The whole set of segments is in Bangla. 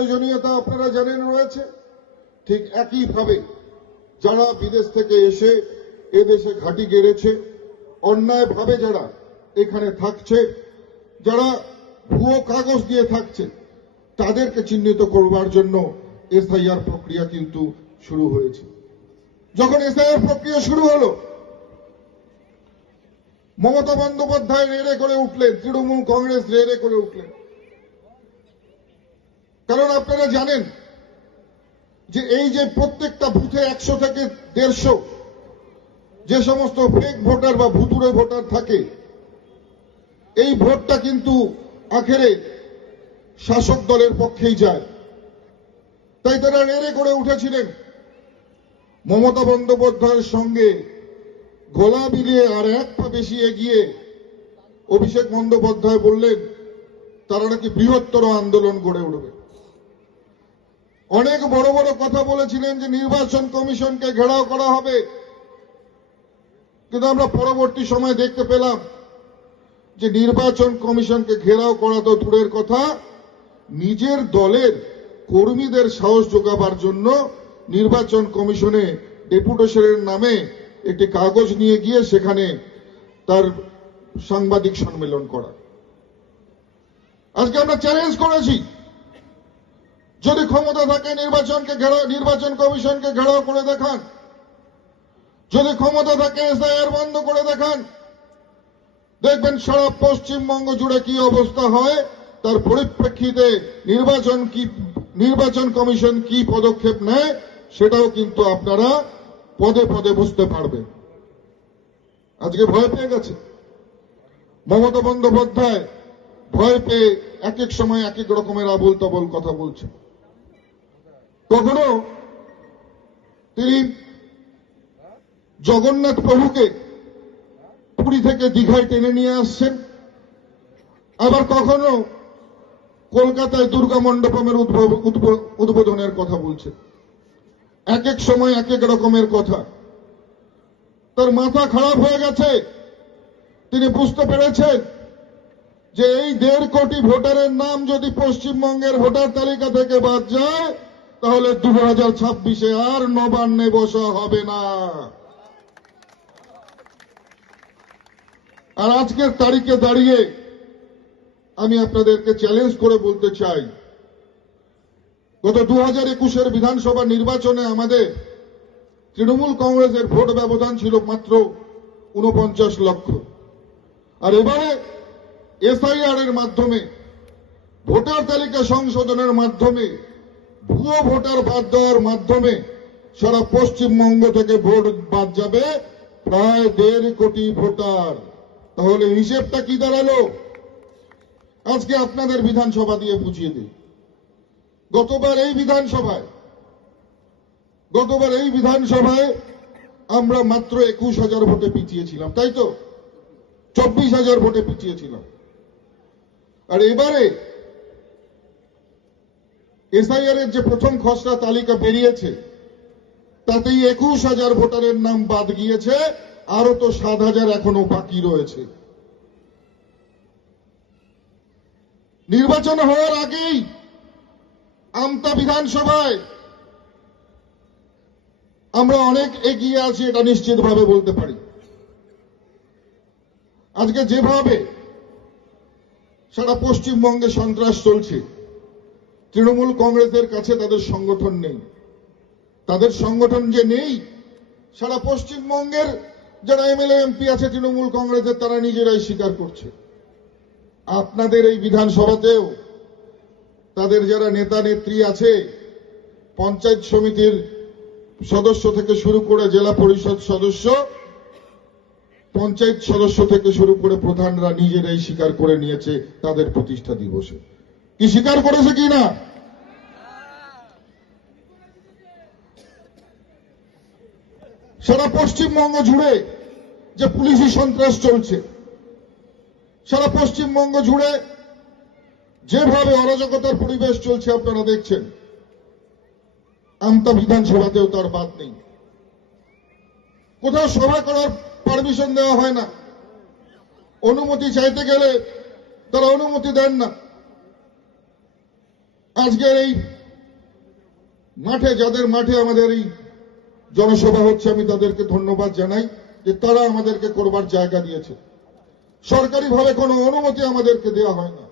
প্রয়োজনীয়তা আপনারা জানেন রয়েছে। ঠিক একইভাবে যারা বিদেশ থেকে এসে এদেশে ঘাঁটি গেড়েছে, অন্যায়ভাবে যারা এখানে থাকছে, যারা ভুয়ো কাগজ দিয়ে থাকছে, তাদেরকে চিহ্নিত করবার জন্য এসআইআর প্রক্রিয়া কিন্তু শুরু হয়েছে। যখন এসআইআর প্রক্রিয়া শুরু হলো, মমতা বন্দ্যোপাধ্যায় রেড়ে করে উঠলেন, তৃণমূল কংগ্রেস রেড়ে করে উঠলেন। কারণ আপনারা জানেন যে এই যে প্রত্যেকটা বুথে 100 থেকে 150 যে সমস্ত ফেক ভোটার বা ভুতুড়ে ভোটার থাকে, এই ভোটটা কিন্তু আখেরে শাসক দলের পক্ষেই যায়। তাই তারা রেড়ে করে উঠেছিলেন। মমতা বন্দ্যোপাধ্যায়ের সঙ্গে গলা মিলিয়ে আর এক পা বেশি এগিয়ে অভিষেক বন্দ্যোপাধ্যায় বললেন তারা নাকি বৃহত্তর আন্দোলন গড়ে উঠবে। অনেক বড় বড় কথা বলেছিলেন যে নির্বাচন কমিশনকে ঘেরাও করা হবে, কিন্তু আমরা পরবর্তী সময় দেখতে পেলাম যে নির্বাচন কমিশনকে ঘেরাও করা তো দূরের কথা, নিজের দলের কর্মীদের সাহস জোগাবার জন্য নির্বাচন কমিশনে ডেপুটেশনের নামে একটি কাগজ নিয়ে গিয়ে সেখানে তার সাংবাদিক সম্মেলন করা। আজকে আমরা চ্যালেঞ্জ করেছি, যদি ক্ষমতা থাকে নির্বাচন কমিশনকে ঘেরাও করে দেখান, যদি ক্ষমতা থাকে এসআইআর বন্ধ করে দেখান, দেখবেন সারা পশ্চিমবঙ্গ জুড়ে কি অবস্থা হয়। তার পরিপ্রেক্ষিতে নির্বাচন কমিশন কি পদক্ষেপ নেয় সেটাও কিন্তু আপনারা পদে পদে বুঝতে পারবেন। আজকে ভয় পেয়ে গেছে মমতা বন্দ্যোপাধ্যায়, ভয় পেয়ে এক এক সময় এক এক রকমের আবোল তাবোল কথা বলছেন। কখনো তিনি জগন্নাথ প্রভুকে পুরী থেকে দীঘায় টেনে নিয়ে আসছেন, আবার কখনো কলকাতায় দুর্গা মণ্ডপমের উদ্বোধনের কথা বলছেন। এক এক সময় এক এক রকমের কথা। তার মাথা খারাপ হয়ে গেছে। তিনি বুঝতে পেরেছেন যে এই 1.5 কোটি ভোটারের নাম যদি পশ্চিমবঙ্গের ভোটার তালিকা থেকে বাদ যায়, তাহলে 2026-এ আর নবান্নে বসা হবে না। আর আজকের তারিখে দাঁড়িয়ে আমি আপনাদেরকে চ্যালেঞ্জ করে বলতে চাই, গত 2021-এর বিধানসভা নির্বাচনে আমাদের তৃণমূল কংগ্রেসের ভোট ব্যবধান ছিল মাত্র 49 লক্ষ। আর এবারে এসআইআর এর মাধ্যমে, ভোটার তালিকা সংশোধনের মাধ্যমে, ভুয়ো ভোটার বাদ দেওয়ার মাধ্যমে সারা পশ্চিমবঙ্গ থেকে ভোট বাদ যাবে প্রায় 1.5 কোটি ভোটার। তাহলে হিসেবটা কি দাঁড়ালো? আজকে আপনাদের বিধানসভা দিয়ে বুঝিয়ে দিই। গতবার এই বিধানসভায় আমরা মাত্র 21,000 ভোটে পিছিয়েছিলাম, তাই তো? 24,000 ভোটে পিছিয়েছিলাম। আর এবারে এসআইআর এর যে প্রথম খসড়া তালিকা বেরিয়েছে, তাতেই 21,000 ভোটারের নাম বাদ গিয়েছে, আরো তো 7,000 এখনো বাকি রয়েছে। নির্বাচন হওয়ার আগেই আমতা বিধানসভায় আমরা অনেক এগিয়ে আছি, এটা নিশ্চিতভাবে বলতে পারি। আজকে যেভাবে সারা পশ্চিমবঙ্গে সন্ত্রাস চলছে, তৃণমূল কংগ্রেসের কাছে তাদের সংগঠন নেই। তাদের সংগঠন যে নেই, সারা পশ্চিমবঙ্গের যারা এমএলএ এমপি আছে তৃণমূল কংগ্রেসের, তারা নিজেরাই স্বীকার করছে। আপনাদের এই বিধানসভাতেও তাদের যারা নেতা নেত্রী আছে, পঞ্চায়েত সমিতির সদস্য থেকে শুরু করে জেলা পরিষদ সদস্য, পঞ্চায়েত সদস্য থেকে শুরু করে প্রধানরা নিজেরাই স্বীকার করে নিয়েছে তাদের প্রতিষ্ঠা দিবসে। কি স্বীকার করেছে কি না? সারা পশ্চিমবঙ্গ জুড়ে যে পুলিশি সন্ত্রাস চলছে, সারা পশ্চিমবঙ্গ জুড়ে যেভাবে অরাজকতার পরিবেশ চলছে আপনারা দেখছেন, আমতা বিধানসভাতেও তার বাদ নেই। কোথাও সভা করার পারমিশন দেওয়া হয় না, অনুমতি চাইতে গেলে তারা অনুমতি দেন না। আজকের এই মাঠে, যাদের মাঠে আমাদের এই জনসভা হচ্ছে, আমি তাদেরকে ধন্যবাদ জানাই যে তারা আমাদেরকে করবার জায়গা দিয়েছে। সরকারিভাবে কোনো অনুমতি আমাদেরকে দেওয়া হয় না।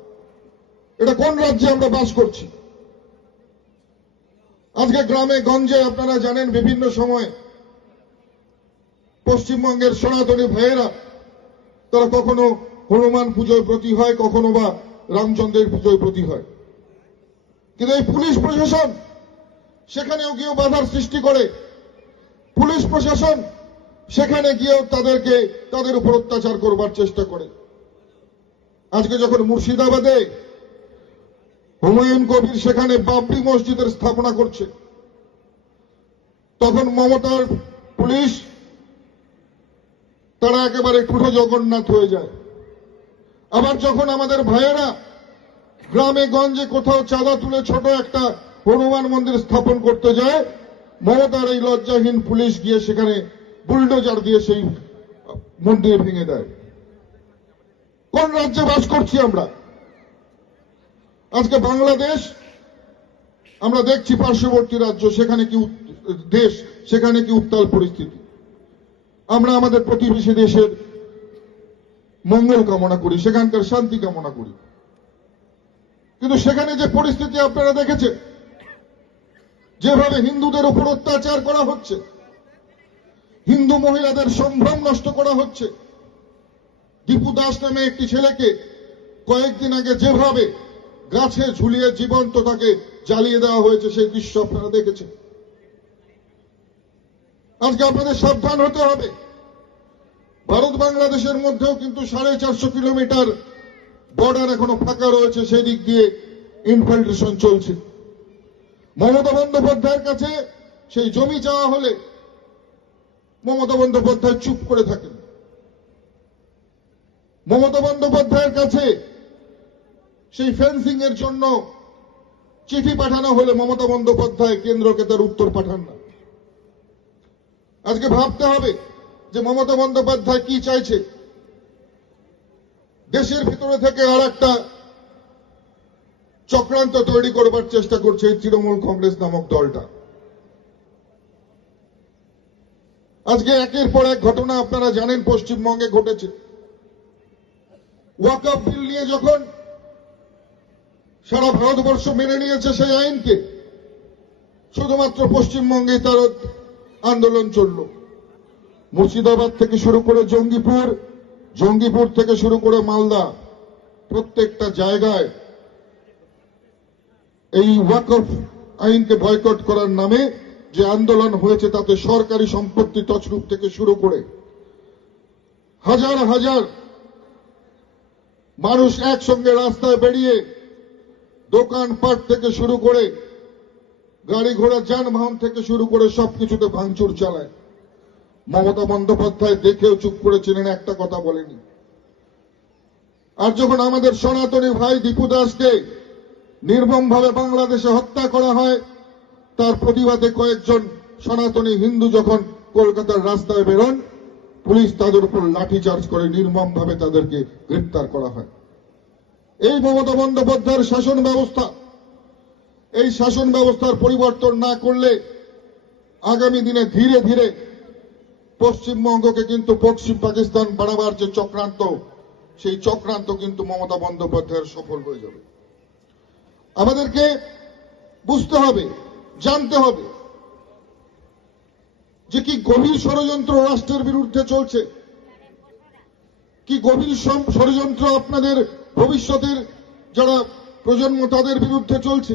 এটা কোন রাজ্যে আমরা বাস করছি? আজকে গ্রামে গঞ্জে আপনারা জানেন বিভিন্ন সময় পশ্চিমবঙ্গের সনাতনী ভাইয়েরা তারা কখনো হনুমান পুজোয় ব্রতী হয়, কখনো বা রামচন্দ্রের পুজোয় ব্রতী হয়। কিন্তু এই পুলিশ প্রশাসন সেখানেও গিয়েও বাধার সৃষ্টি করে। পুলিশ প্রশাসন সেখানে গিয়েও তাদের উপর অত্যাচার করবার চেষ্টা করে। আজকে যখন মুর্শিদাবাদে হুমায়ুন কবির সেখানে বাবরি মসজিদের স্থাপনা করছে, তখন মমতার পুলিশ তারা একেবারে টুটো জগন্নাথ হয়ে যায়। আবার যখন আমাদের ভাইয়েরা গ্রামে গঞ্জে কোথাও চাঁদা তুলে ছোট একটা হনুমান মন্দির স্থাপন করতে যায়, মমতার এই লজ্জাহীন পুলিশ গিয়ে সেখানে বুলডোজার দিয়ে সেই মন্দির ভেঙে দেয়। কোন রাজ্যে বাস করছি আমরা? আজকে বাংলাদেশ, আমরা দেখছি পার্শ্ববর্তী রাজ্য, সেখানে কি দেশ, সেখানে কি উত্তাল পরিস্থিতি। আমরা আমাদের প্রতিবেশী দেশের মঙ্গল কামনা করি, সেখানকার শান্তি কামনা করি, কিন্তু সেখানে যে পরিস্থিতি আপনারা দেখেছেন, যেভাবে হিন্দুদের উপর অত্যাচার করা হচ্ছে, হিন্দু মহিলাদের সম্ভ্রম নষ্ট করা হচ্ছে। দীপু দাস নামে একটি ছেলেকে কয়েকদিন আগে যেভাবে গাছে ঝুলিয়ে জীবন্ত তাকে জ্বালিয়ে দেওয়া হয়েছে, সেই দৃশ্য আপনারা দেখেছেন। আজকে আপনাদের সাবধান হতে হবে। ভারত বাংলাদেশের মধ্যেও কিন্তু 450 কিলোমিটার বর্ডার এখনো ফাঁকা রয়েছে, সেই দিক দিয়ে ইনফিল্ট্রেশন চলছে। মমতা বন্দ্যোপাধ্যায়ের কাছে সেই জমি চাওয়া হলে মমতা বন্দ্যোপাধ্যায় চুপ করে থাকেন। মমতা বন্দ্যোপাধ্যায়ের কাছে সেই ফেন্সিং এর জন্য চিঠি পাঠানো হলে মমতা বন্দ্যোপাধ্যায় কেন্দ্রকে তার উত্তর পাঠান না। আজকে ভাবতে হবে যে মমতা বন্দ্যোপাধ্যায় কি চাইছে। দেশের ভিতরে থেকে আর একটা চক্রান্ত তৈরি করবার চেষ্টা করছে এই তৃণমূল কংগ্রেস নামক দলটা। আজকে একের পর এক ঘটনা আপনারা জানেন পশ্চিমবঙ্গে ঘটেছে। ওয়াকফ বিল নিয়ে যখন সারা ভারতবর্ষ মেনে নিয়েছে সেই আইনকে, শুধুমাত্র পশ্চিমবঙ্গে তার আন্দোলন চলল। মুর্শিদাবাদ থেকে শুরু করে জঙ্গিপুর থেকে শুরু করে মালদা, প্রত্যেকটা জায়গায় এই ওয়াকফ আইনকে বয়কট করার নামে যে আন্দোলন হয়েছে, তাতে সরকারি সম্পত্তি তছরূপ থেকে শুরু করে হাজার হাজার মানুষ একসঙ্গে রাস্তায় বেরিয়ে দোকানপাট থেকে শুরু করে গাড়ি ঘোড়া যানবাহন থেকে শুরু করে সবকিছুতে ভাঙচুর চালায়। মমতা বন্দ্যোপাধ্যায় দেখেও চুপ করেছিলেন, একটা কথা বলেনি। আর যখন আমাদের সনাতনী ভাই দীপু দাসকে নির্মমভাবে বাংলাদেশে হত্যা করা হয়, তার প্রতিবাদে কয়েকজন সনাতনী হিন্দু যখন কলকাতার রাস্তায় বেরোন, পুলিশ তাদের উপর লাঠিচার্জ করে নির্মমভাবে তাদেরকে গ্রেপ্তার করা হয়। এই মমতা বন্দ্যোপাধ্যায়ের শাসন ব্যবস্থা, এই শাসন ব্যবস্থার পরিবর্তন না করলে আগামী দিনে ধীরে ধীরে পশ্চিমবঙ্গকে কিন্তু পশ্চিম পাকিস্তান বাড়াবার যে চক্রান্ত, সেই চক্রান্ত কিন্তু মমতা বন্দ্যোপাধ্যায়ের সফল হয়ে যাবে। আমাদেরকে বুঝতে হবে, জানতে হবে যে কি গভীর ষড়যন্ত্র রাষ্ট্রের বিরুদ্ধে চলছে, কি গভীর ষড়যন্ত্র আপনাদের ভবিষ্যতের যারা প্রজন্ম তাদের বিরুদ্ধে চলছে।